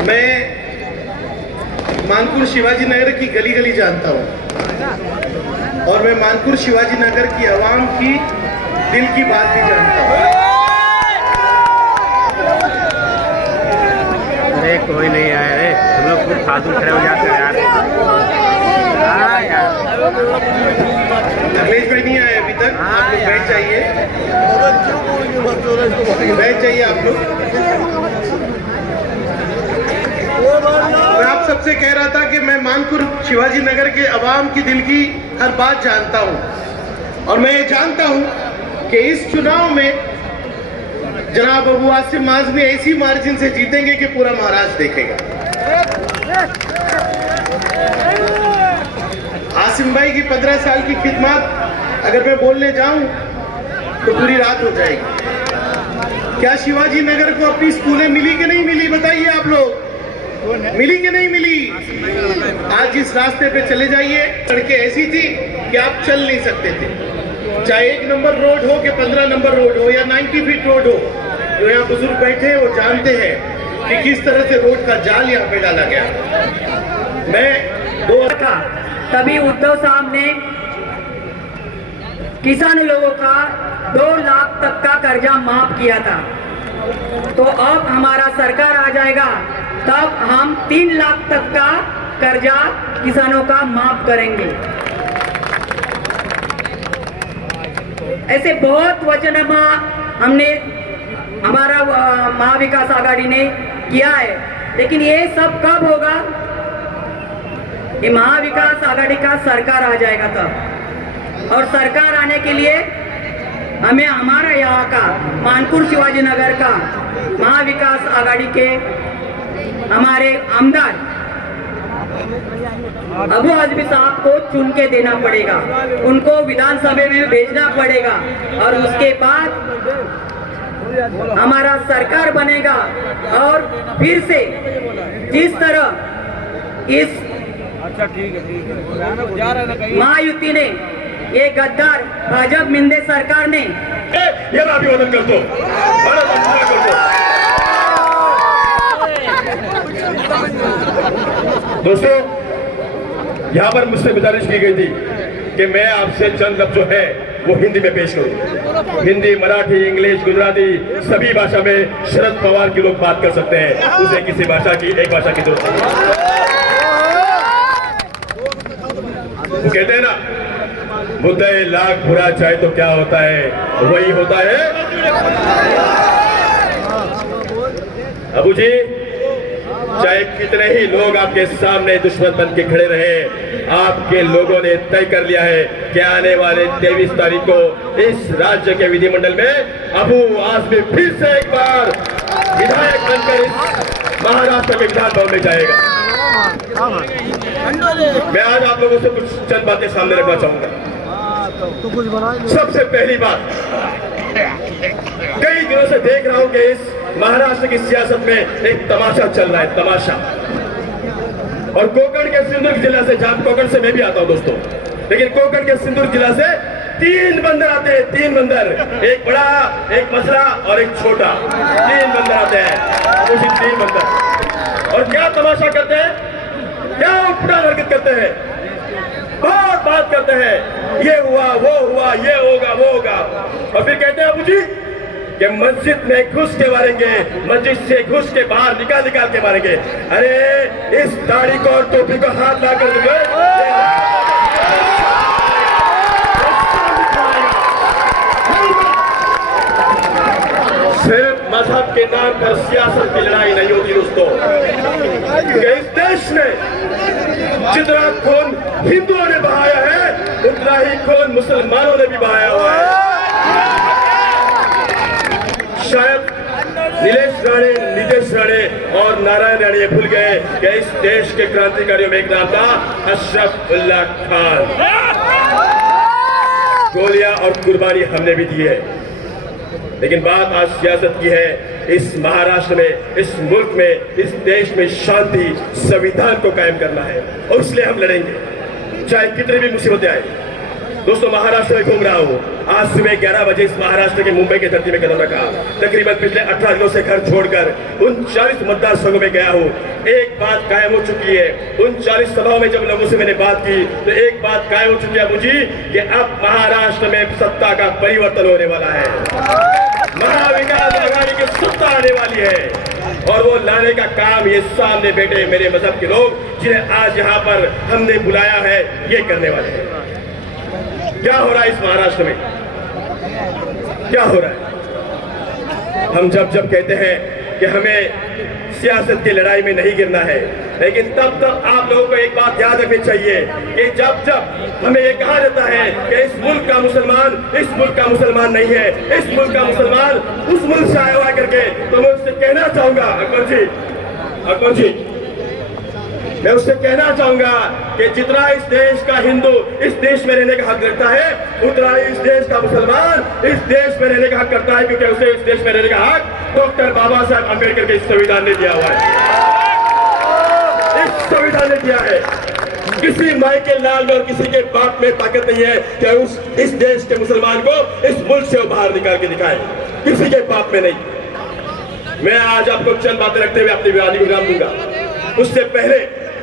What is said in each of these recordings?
मैं मानपुर शिवाजी नगर की गली गली जानता हूँ और मैं मानपुर शिवाजी नगर की आवाम की दिल की बात भी जानता हूँ। अरे कोई नहीं आया रे, तुम लोग खुद फालतू खड़े हो जाते हो यार। अखिलेश भाई नहीं आए अभी तक, आप लोग बैठ जाइए, बैठ जाइए आप लोग। मैं आप सबसे कह रहा था कि मैं मानपुर शिवाजी नगर के अवाम की दिल की हर बात जानता हूं और मैं ये जानता हूं कि इस चुनाव में जनाब अबू आसिम आजमी ऐसी मार्जिन से जीतेंगे कि पूरा महाराष्ट्र देखेगा। आसिम भाई की 15 साल की खिदमत अगर मैं बोलने जाऊं तो पूरी रात हो जाएगी। क्या शिवाजी नगर को अपनी स्कूलें मिली कि नहीं मिली, बताइए आप लोग, मिली कि नहीं मिली? आज इस रास्ते पे चले जाइए, सड़कें ऐसी थी कि आप चल नहीं सकते थे, चाहे 1 नंबर रोड हो कि 15 नंबर रोड हो या 90 फीट रोड हो। जो यहाँ बुजुर्ग बैठे हैं वो जानते हैं कि किस तरह से रोड का जाल यहाँ पे डाला गया। मैं तभी उद्धव साहब ने किसान लोगों का 2 लाख तक का कर्जा माफ किया था, तो अब हमारा सरकार आ जाएगा तब हम 3 लाख तक का कर्जा किसानों का माफ करेंगे। ऐसे बहुत वचननामा हमने हमारा महाविकास आघाड़ी ने किया है, लेकिन ये सब कब होगा? ये महाविकास आघाड़ी का सरकार आ जाएगा तब, और सरकार आने के लिए हमें हमारा यहाँ का मानपुर शिवाजी नगर का महाविकास आघाड़ी के हमारे आमदार अबू आजमी साहब को चुन के देना पड़ेगा, उनको विधानसभा में भेजना पड़ेगा और उसके बाद हमारा सरकार बनेगा। और फिर से जिस तरह इस महायुति ने, ये गद्दार भाजपा मिंदे सरकार ने ये अभिवादन कर दो, दोस्तों, यहाँ पर मुझसे गुजारिश की गई थी कि मैं आपसे चंद लफ्ज जो है वो हिंदी में पेश करूं। हिंदी, मराठी, इंग्लिश, गुजराती सभी भाषा में शरद पवार की लोग बात कर सकते हैं, उसे किसी भाषा की एक भाषा की जरूरत नहीं। वो कहते हैं ना, मुद्दे लाख बुरा चाहे तो क्या होता है, वही होता है। अबू जी, चाहे कितने ही लोग आपके सामने दुश्मन बन के खड़े रहे, आपके लोगों ने तय कर लिया है कि आने वाले 23 तारीख को इस राज्य के विधिमंडल में अबू आजमी फिर से एक बार विधायक बनकर इस महाराष्ट्र में विधान भवन में जाएगा। मैं आज आप लोगों से कुछ चंद बातें सामने रखना चाहूंगा। सबसे पहली बात, कई दिनों से देख रहा हूं कि इस महाराष्ट्र की सियासत में एक तमाशा चल रहा है, तमाशा। और कोकण के सिंधुदुर्ग जिला से, जहां कोकण से मैं भी आता हूं दोस्तों, लेकिन कोकण के सिंधुदुर्ग जिला से 3 बंदर आते हैं, 3 बंदर, एक बड़ा, एक मसला और एक छोटा, 3 बंदर आते हैं, उसी 3 बंदर। और क्या तमाशा करते हैं, क्या उपटा हरकत करते हैं, बहुत बात करते हैं, ये हुआ वो हुआ, ये होगा वो होगा, और फिर कहते हैं अबू जी कि मस्जिद में घुस के मारेंगे, मस्जिद से घुस के बाहर निकाल के मारेंगे। अरे इस दाढ़ी को और टोपी को हाथ ला कर दूंगे, सिर्फ मजहब के नाम पर सियासत की लड़ाई नहीं होती दोस्तों। इस देश में जितना खून हिंदुओं ने बहाया है, उतना ही खून मुसलमानों ने भी बहाया हुआ है। शायद नीलेश राणे और नारायण राणे ये भूल गए कि इस देश के क्रांतिकारियों में एक नाम था अशरफ उल्लाह खान। गोलियां और कुर्बानी हमने भी दी है, लेकिन बात आज सियासत की है। इस महाराष्ट्र में, इस मुल्क में, इस देश में शांति, संविधान को कायम करना है और इसलिए हम लड़ेंगे, चाहे कितनी भी मुसीबतें आए। दोस्तों, महाराष्ट्र में घूम रहा हूं, आज सुबह 11 बजे इस महाराष्ट्र के मुंबई के धरती में कदम रखा। तकरीबन पिछले 18 दिनों से घर छोड़कर 39 मतदार संघों में गया हूँ। एक बात कायम हो चुकी है, 39 सभाओं में जब लोगों से मैंने बात की तो एक बात कायम हो चुकी है मुझे कि अब महाराष्ट्र में सत्ता का परिवर्तन होने वाला है। महाविकास आघाड़ी की सत्ता आने वाली है और वो लाने का काम ये सामने बैठे मेरे मजहब के लोग जिन्हें आज यहाँ पर हमने बुलाया है ये करने वाले हैं। क्या हो रहा है इस महाराष्ट्र में, क्या हो रहा है? हम जब कहते हैं कि हमें सियासत की लड़ाई में नहीं गिरना है, लेकिन तब आप लोगों को एक बात याद रखनी चाहिए कि जब हमें ये कहा जाता है कि इस मुल्क का मुसलमान नहीं है, इस मुल्क का मुसलमान उस मुल्क से आया हुआ करके, तो मैं उससे कहना चाहूंगा अकबर जी मैं उससे कहना चाहूंगा कि जितना इस देश का हिंदू इस देश में रहने का हक रखता है, उतना ही इस देश का मुसलमान इस देश में रहने का हक करता है, क्योंकि उसे इस देश में रहने का हक डॉक्टर बाबा साहब अम्बेडकर के इस संविधान ने दिया हुआ है। इस संविधान ने दिया है। किसी माई के लाल में और किसी के बाप में ताकत नहीं है कि इस देश के मुसलमान को इस मुल्क से बाहर निकाल के दिखाए, किसी के बाप में नहीं। मैं आज आपको चंद बातें रखते हुए अपनी वाणी को विराम दूंगा। उससे पहले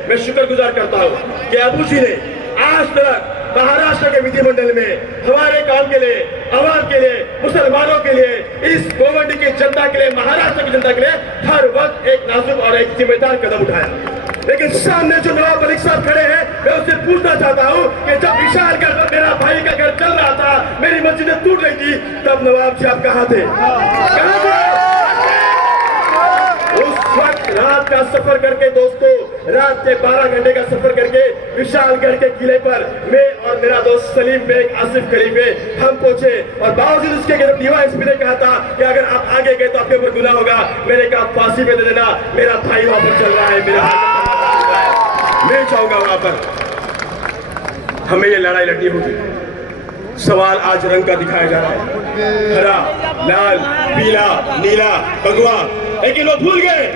मैं शुक्रगुजार करता हूं कि अबू जी ने आज तक महाराष्ट्र के विधिमंडल में हमारे काम के लिए, आवाम के लिए, मुसलमानों के लिए, इस गोवंडी की जनता के लिए, महाराष्ट्र की जनता के लिए हर वक्त एक नाजुक और एक जिम्मेदार कदम उठाया। लेकिन सामने जो नवाब मलिक साहब खड़े हैं, मैं उससे पूछना चाहता हूं कि जब विशालगढ़ में मेरा भाई का घर चल रहा था, मेरी मस्जिदें टूट रही थी, तब नवाब जी आप कहां थे? कहां थे? उस वक्त रात का सफर करके दोस्तों, रात के 12 घंटे का सफर करके विशालगढ़ के किले पर मैं और मेरा दोस्त सलीम बेग, आसिफ खलीफे हम पहुंचे और बावजूद उसके डीवाईएसपी ने कहा था कि अगर आप आगे गए तो आपके ऊपर गुनाह होगा। मैंने कहा फांसी पे दे देना, मेरा भाई वहां पर चल रहा है, मेरा मैं चाहूंगा वहां पर हमें ये लड़ाई लड़नी होगी। सवाल आज रंग का दिखाया जा रहा है, हरा, लाल, पीला, नीला, भगवा, लेकिन वो भूल गए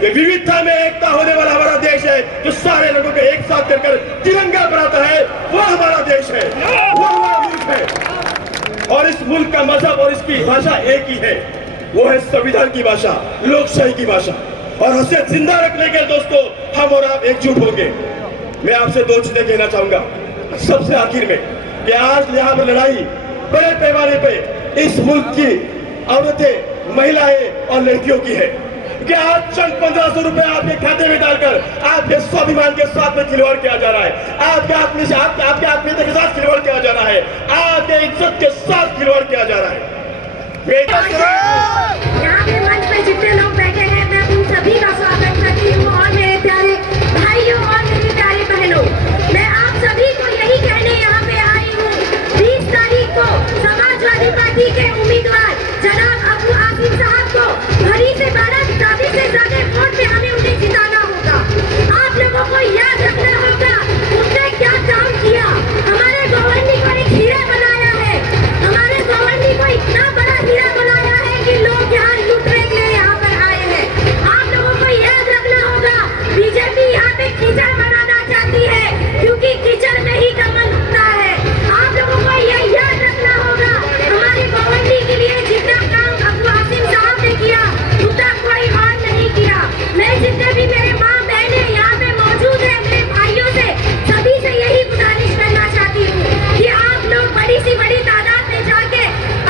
कि विविधता में एकता होने वाला हमारा देश है, जो सारे लोगों को एक साथ करकर तिरंगा बनाता है, वो हमारा देश है, वो हमारा मुल्क है। और इस मुल्क का मजहब और इसकी भाषा एक ही है, वो है संविधान की भाषा, लोकशाही की भाषा। और उसे जिंदा रखने के दोस्तों हम और आप एकजुट होंगे। मैं आपसे दो चीजें कहना चाहूंगा सबसे आखिर में, कि आज यहाँ पर लड़ाई बड़े पैमाने पे इस मुल्क की औरतें, महिलाएं और लड़कियों की है कि आज चंद 1500 रुपए आपके खाते में डालकर आपके स्वाभिमान के साथ में खिलवाड़ किया जा रहा है, आपके आत्मीयता के साथ खिलवाड़ किया जा रहा है, आपके इज्जत के साथ खिलवाड़ किया जा रहा है। यहाँ पे मंच पे जितने लोग बैठे हैं, मैं उन सभी का स्वागत करती हूँ। और मेरे प्यारे भाइयों और मेरी प्यारी बहनों, मैं आप सभी को यही कहने यहाँ पे आई हूँ, 20 तारीख को समाजवादी पार्टी के उम्मीदवार जनाब अबू आसिफ साहब को भरी से 12 से ज्यादा वोट में हमें उन्हें जिताना होगा। आप लोगों को याद रखना होगा उसने क्या काम किया। हमारे गोवंडी को एक हीरा बनाया है, हमारे गोवंडी को इतना बड़ा हीरा बनाया है कि लोग यहाँ लूटने के लिए यहाँ पर आए हैं। आप लोगों को याद रखना होगा बीजेपी यहाँ पे कीचड़ बनाना चाहती है, क्योंकि कीचड़ में ही कमल उगता है। आप लोगों को यह याद रखना होगा हमारे गोवंडी के लिए जितना काम अबू आसिफ साहब ने किया उतना कोई और नहीं किया। मैं जितने भी मेरे माँ बहने यहाँ पे मौजूद है, मेरे भाइयों से सभी से यही गुजारिश करना चाहती हूँ कि आप लोग बड़ी सी बड़ी तादाद में जाके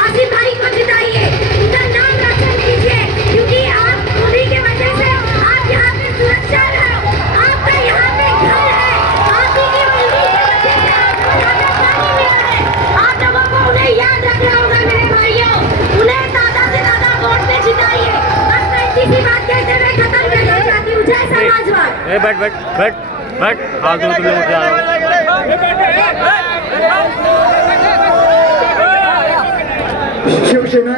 आसिफ भाई को जिताइए, उनका नाम रोशन कीजिए, क्योंकि आप उन्हीं की वजह से आप यहाँ पे सुरक्षा है, आपका यहाँ पे घर है, आप ही की उम्मीद की वजह से आपको यहाँ पे पानी मिला है। आप लोगों को उन्हें याद रखना होगा मेरे भाइयों, उन्हें ज्यादा से ज्यादा वोट में जिताइए। बस मैं इसी बात कहते हुए खत्म करना चाहती हूँ। जय समाजवाद। बैठ हाथ दो तुम शिवसेना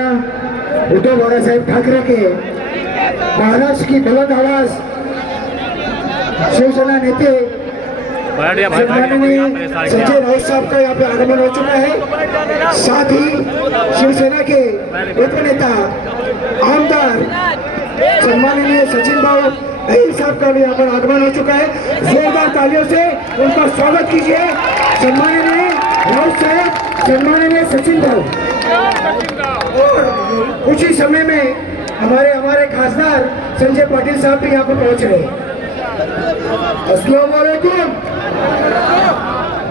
उद्धव बाळासाहेब ठाकरे के महाराष्ट्र की बुलंद आवाज शिवसेना नेते माननीय संजय राउत साहब का यहाँ पे आगमन हो चुका है। साथ ही शिवसेना के उपनेता आमदार सम्माननीय सचिन भाऊ अहिर साहब का भी यहाँ पर आगमन हो चुका है। जोरदार तालियों से उनका स्वागत कीजिए। सम्माननीय राउत साहब, सम्माननीय सचिन भाऊ, और कुछ ही समय में हमारे खासदार संजय पाटिल साहब भी यहाँ पर पहुंच रहे हैं। अस्सलाम वालेकुम।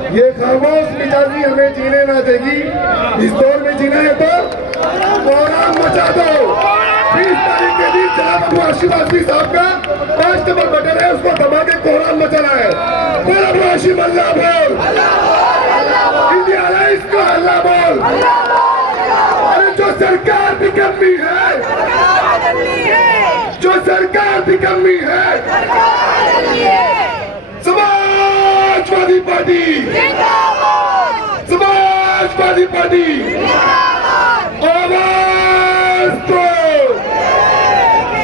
ये खामोश मिजाजी हमें जीने ना देगी। इस दौर में जीना है तो कोहराम मचा दो। 20 तारीख के दिन जनाब अबू हाशिम आजमी साहब का 5 नंबर बटन है, उसको दबा के कोहराम मचाना है। बोल अबू हाशिम अल्लाह बोल, इंडिया राइस को अल्लाह बोल। अरे जो सरकार भी कमी है, जो सरकार भी कमी है, समाजवादी पार्टी, समाजवादी पार्टी आवाज दो,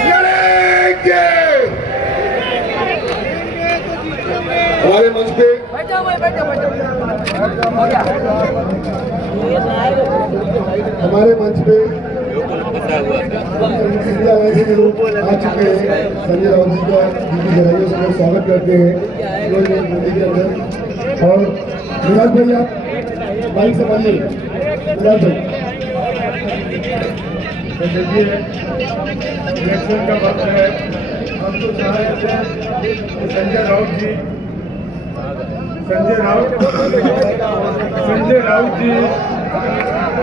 लड़ेंगे। हमारे मंच पे लोग आ चुके हैं। संजय राउत जी का जिनकी गहराइयों से लोग स्वागत करते हैं मोदी के अंदर। और विराट भाई, आप बाइक संभालिए। विराट भाई, तो देखिए, इलेक्शन का वक्त है। हम तो चाह रहे थे कि संजय राउत जी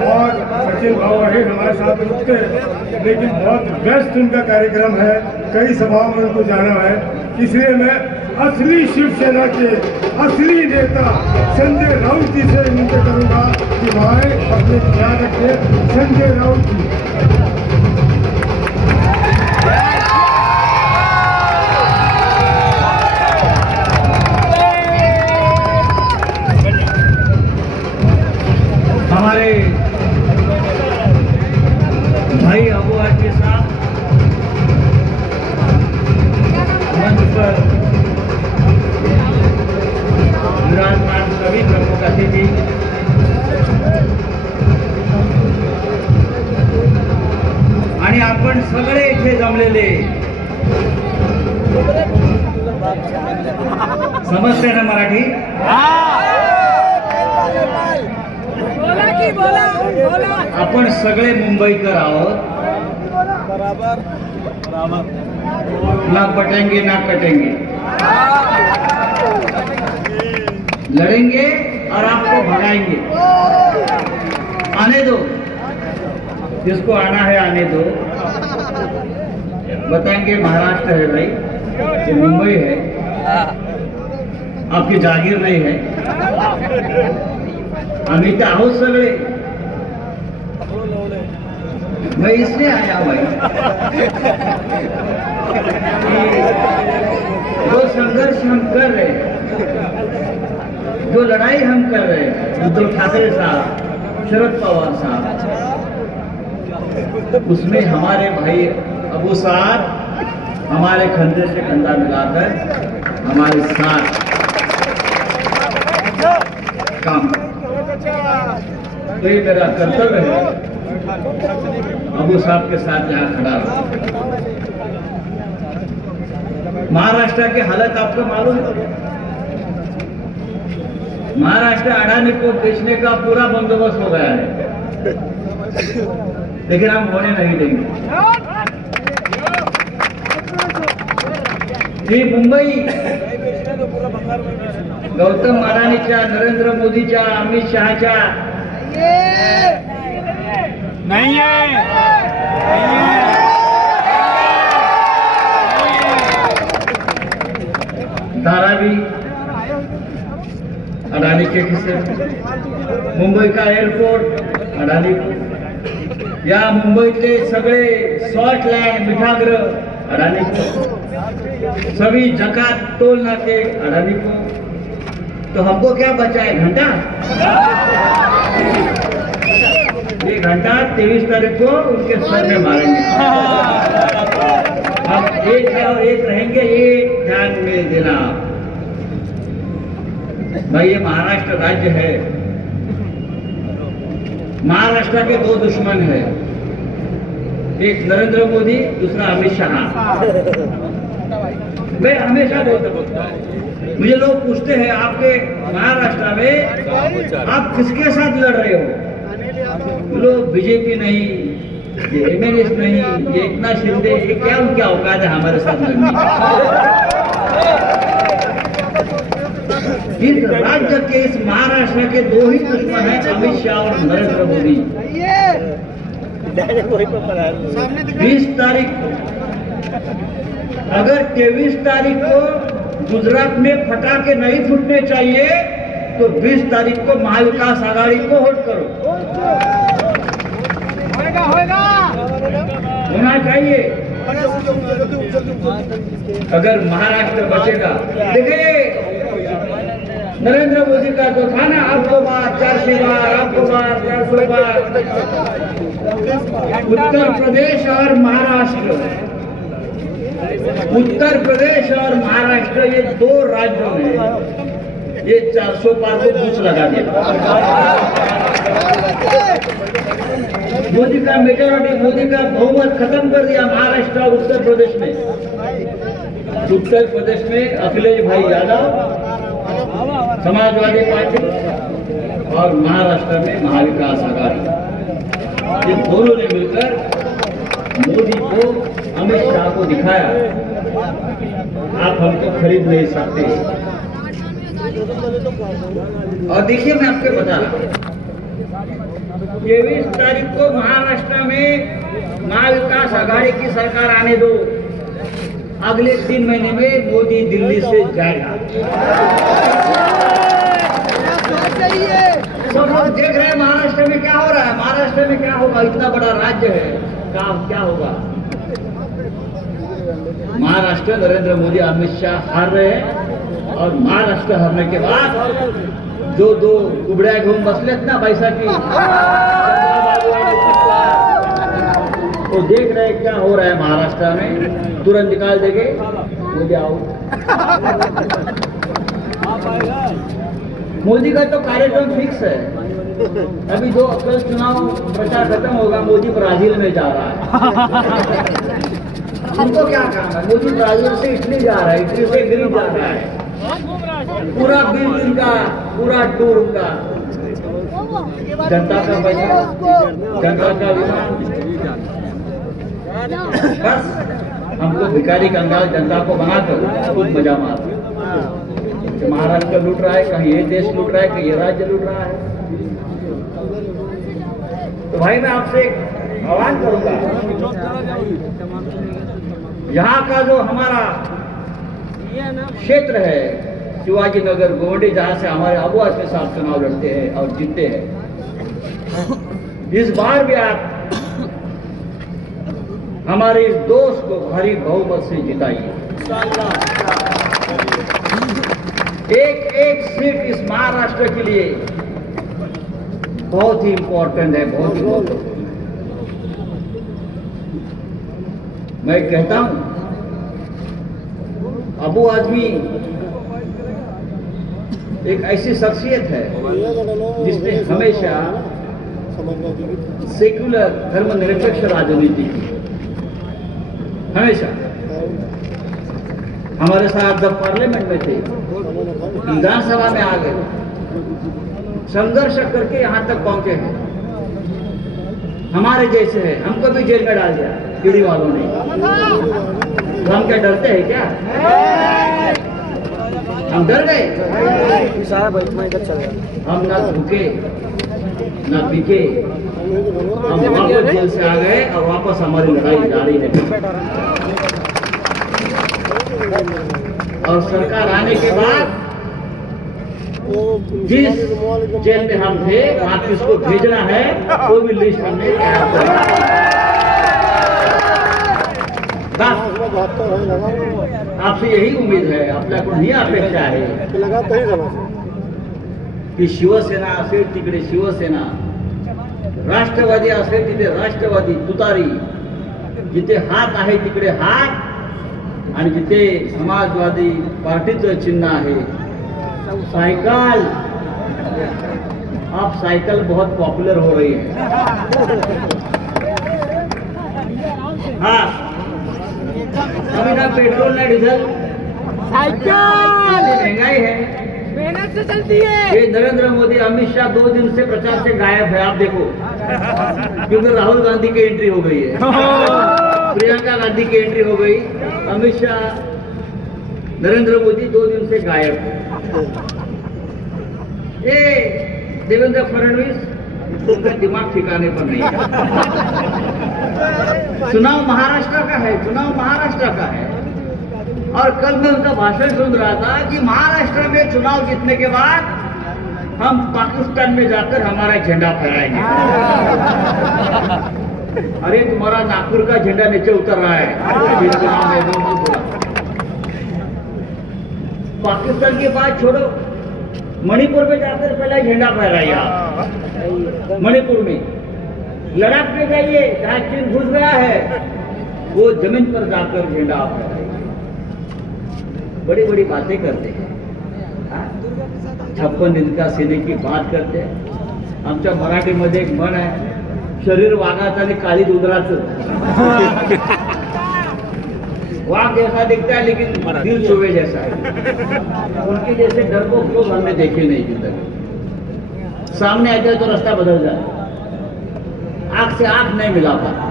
और सचिन भाऊ अहिर हमारे साथ रुकते, लेकिन बहुत व्यस्त उनका कार्यक्रम है, कई सभाओं में उनको जाना है। इसलिए मैं असली शिवसेना के असली नेता संजय राउत जी से विनती करूंगा कि भाई अपने ख्याल रखिए। संजय राउत जी, हमारे भाई अबू हाशिम साहब मंच पर विराजमान सभी प्रमुख अतिथि, आणि आपण सगळे इथे जमलेले, समजते ना मराठी? आपण सगळे मुंबईकर आहोत, ना पटेंगे ना कटेंगे, लड़ेंगे और आपको भगाएंगे। आने दो, जिसको आना है आने दो। बताएंगे महाराष्ट्र है भाई, ये मुंबई है, आपकी जागीर नहीं है। आम्ही तर आहोत सगळे। मैं इसलिए आया भाई, जो संघर्ष हम कर रहे हैं, जो लड़ाई हम कर रहे हैं, उद्धव ठाकरे साहब, शरद पवार साहब, उसमें हमारे भाई अबू साहब हमारे कंधे से कंधा मिलाकर हमारे साथ काम। तो ये मेरा कर्तव्य है अबू साहब के साथ यहाँ खड़ा हूं। महाराष्ट्र की हालत आपको मालूम है। महाराष्ट्र अडानी को बेचने का पूरा बंदोबस्त हो गया है, लेकिन हम होने नहीं देंगे। ही मुंबई गौतम अडानीच्या, नरेंद्र मोदीच्या, अमित शहाच्या नहीं है। धारावी अडानी के किस्से, मुंबई का एयरपोर्ट अडानी को, या मुंबईतले सगळे सॉल्ट लँड, मिठागृह अडानी को, सभी जकात टोल नाके अडानी को। तो हमको क्या बचा है? घंटा। ये घंटा 23 तारीख को उनके सर में मारेंगे। हम एक है और एक रहेंगे, ये ध्यान में देना। भाई ये महाराष्ट्र राज्य है, महाराष्ट्र के दो दुश्मन है, एक नरेंद्र मोदी, दूसरा अमित शाह। मैं हमेशा बोलता हूँ, मुझे लोग पूछते हैं आपके महाराष्ट्र में आप किसके साथ लड़ रहे हो? लोग बीजेपी नहीं, ये एमएनएस नहीं, ये एकनाथ शिंदे, ये क्या उनकी औकात है हमारे साथ लड़ने की? इस राज्य के, इस महाराष्ट्र के दो ही दुश्मन हैं, अमित शाह और नरेंद्र मोदी। 20 तारीख अगर 23 तारीख को गुजरात में पटाखे नहीं फूटने चाहिए तो 20 तारीख को महाविकास आघाड़ी को वोट करो। होना चाहिए अगर महाराष्ट्र बचेगा। देखिए नरेंद्र मोदी का जो था ना, आपको बार 400 बार, आपको बार 400 बार, उत्तर प्रदेश और महाराष्ट्र, उत्तर प्रदेश और महाराष्ट्र ये दो राज्यों में ये 400 पार को पूछ लगा दिया। मोदी का मेजोरिटी, मोदी का बहुमत खत्म कर दिया महाराष्ट्र और उत्तर प्रदेश में। उत्तर प्रदेश में अखिलेश भाई यादव समाजवादी पार्टी और महाराष्ट्र में महाविकास आघाड़ी, ये दोनों ने मिलकर मोदी को, अमित शाह को दिखाया आप हमको खरीद नहीं सकते। और देखिए मैं आपको बता रहा हूं, 23 तारीख को महाराष्ट्र में महाविकास आघाड़ी की सरकार आने दो, अगले 3 महीने में मोदी दिल्ली से जाएगा। सब लोग देख रहे हैं महाराष्ट्र में क्या हो रहा है, महाराष्ट्र में क्या होगा, इतना बड़ा राज्य है, क्या होगा। महाराष्ट्र नरेंद्र मोदी अमित शाह हार रहे हैं और महाराष्ट्र हारने के बाद जो दो कुबड्या घेऊन बसलेत ना पैसा की, तो देख रहे हैं क्या हो रहा है महाराष्ट्र में, तुरंत निकाल देंगे मोदी आओ। मोदी का तो कार्यक्रम फिक्स है। अभी 2 अप्रैल चुनाव प्रचार खत्म होगा, मोदी ब्राजील में जा रहा है। हमको क्या काम है, मोदी ब्राजील से इटली जा रहा है, इटली से ग्रीस जा रहा है, पूरा 20 दिन का पूरा टूर उनका, जनता का पैसा, जनता का विमान, बस हमको भिखारी कंगाल जनता को बनाकर खूब मजा मार। महाराष्ट्र लूट रहा है, कहीं ये देश लूट रहा है, कहीं ये राज्य लूट रहा है। तो भाई मैं आपसे एक आह्वान करूंगा, यहाँ का जो हमारा क्षेत्र है शिवाजी नगर गोंडी, जहाँ से हमारे अबू आजमी साहब चुनाव लड़ते हैं और जीतते हैं, इस बार भी आप हमारे इस दोस्त को भारी बहुमत से जिताइए। एक सीट इस महाराष्ट्र के लिए बहुत ही इंपॉर्टेंट है, बहुत ही महत्वपूर्ण। मैं कहता हूं अबू आजमी एक ऐसी शख्सियत है जिसने हमेशा सेक्युलर धर्मनिरपेक्ष राजनीति की, हमेशा। हमारे साथ जब पार्लियामेंट में थे, विधानसभा में आ गए, संघर्ष करके यहाँ तक पहुंचे हैं। हमारे जैसे हैं, हमको भी जेल में डाल दिया पीढ़ी वालों ने, तो हम क्या डरते हैं क्या? हम डर गए? हम ना भूखे ना पीके, हम वापस जेल से आ गए और वापस हमारी लड़ाई जारी है। और सरकार आने के बाद जिस जेल में हम थे वहां किसको भेजना है वो भी लिस्ट हमने तैयार कर। आपसे यही उम्मीद है, आपल्याकडून ही अपेक्षा आहे की शिवसेना असेल तिकडे शिवसेना, राष्ट्रवादी असेल तिथे राष्ट्रवादी तुतारी, जिथे हात आहे तिकडे हात, आणि जिथे समाजवादी पार्टीचं चिन्ह आहे साइकिल। अब साइकिल बहुत पॉपुलर हो रही है। हाँ, अभी ना पेट्रोल ना डीजल महंगाई है, मेहनत से चलती है। ये नरेंद्र मोदी अमित शाह 2 दिन से प्रचार से गायब है, आप देखो, क्योंकि राहुल गांधी की एंट्री हो गई है, प्रियंका गांधी की एंट्री हो गई, अमित शाह, नरेंद्र मोदी 2 दिन से गायब है। ये देवेंद्र फडणवीस उनका दिमाग ठिकाने पर नहीं है। चुनाव महाराष्ट्र का है, चुनाव महाराष्ट्र का है। और कल मैं उनका भाषण सुन रहा था कि महाराष्ट्र में चुनाव जीतने के बाद हम पाकिस्तान में जाकर हमारा झंडा फहराएंगे। अरे तुम्हारा नागपुर का झंडा नीचे उतर रहा है। पाकिस्तान की बात छोड़ो, मणिपुर में जाकर पहले झंडा फहराइए आप। मणिपुर में, लद्दाख में जाइए जहाँ चीन घुस गया है, वो जमीन पर जाकर झंडा आप फहराइए। बड़ी बड़ी बातें करते हैं, 56 दिन सेने की बात करते हैं। आमच्या मराठीमध्ये एक म्हण आहे, शरीर वाघाचं आणि काळी उंदराचं। वाघ जैसा दिखता है लेकिन दिल चोवे जैसा है। उनके जैसे डरपोक लोग हमने देखे नहीं जिंदगी। सामने आ जाए तो रास्ता बदल जाए, आंख से आंख नहीं मिला पाता।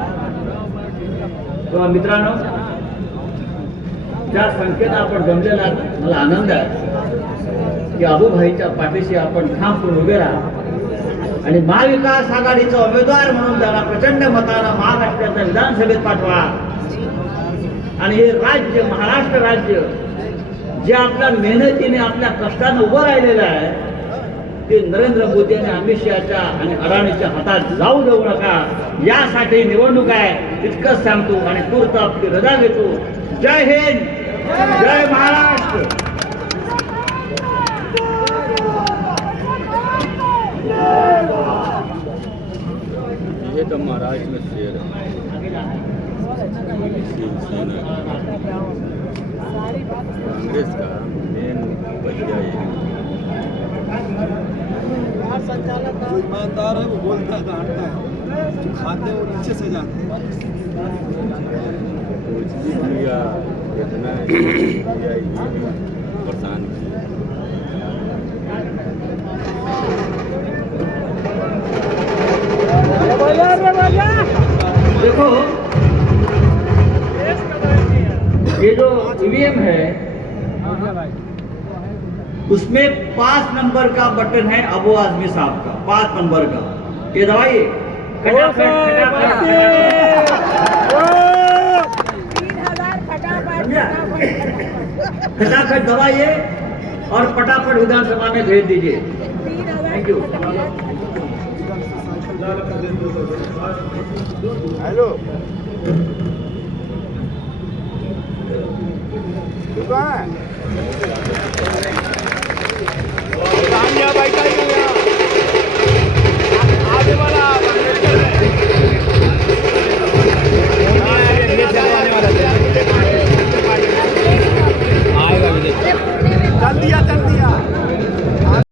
तो मित्रांनो, ज्या संख्येनं आपण जमलेला मला आनंद आहे की अबूभाईच्या पाठीशी आपण ठामपणे उभे राहा आणि महाविकास आघाडीचा उमेदवार म्हणून त्याला प्रचंड मतानं महाराष्ट्राच्या विधानसभेत पाठवा आणि हे राज्य, महाराष्ट्र राज्य जे आपल्या मेहनतीने, आपल्या कष्टानं उभं राहिलेलं आहे, ते नरेंद्र मोदी आणि अमित शहाच्या आणि अडाणीच्या हातात जाऊ देऊ नका। यासाठी निवडणूक आहे इतकंच सांगतो आणि तूर्त आपली रजा घेतो। जय हिंद, जय महाराष्ट्र। ये तो महाराष्ट्र में शेर है, शिवसेना कांग्रेस का मेन वजह ये जो ईमानदार है वो बोलता है, डांटता है, जो खाते हैं वो नीचे से जाते हैं। कुछ भी किया, इतना किया, ये भी परेशान किया। देखो, ये जो ईवीएम है उसमें 5 नंबर का बटन है अबू आजमी साहब का, 5 नंबर का। ये दबाइए, फटाफट दबाइए और फटाफट विधानसभा में भेज दीजिए। Thank you. हेलो,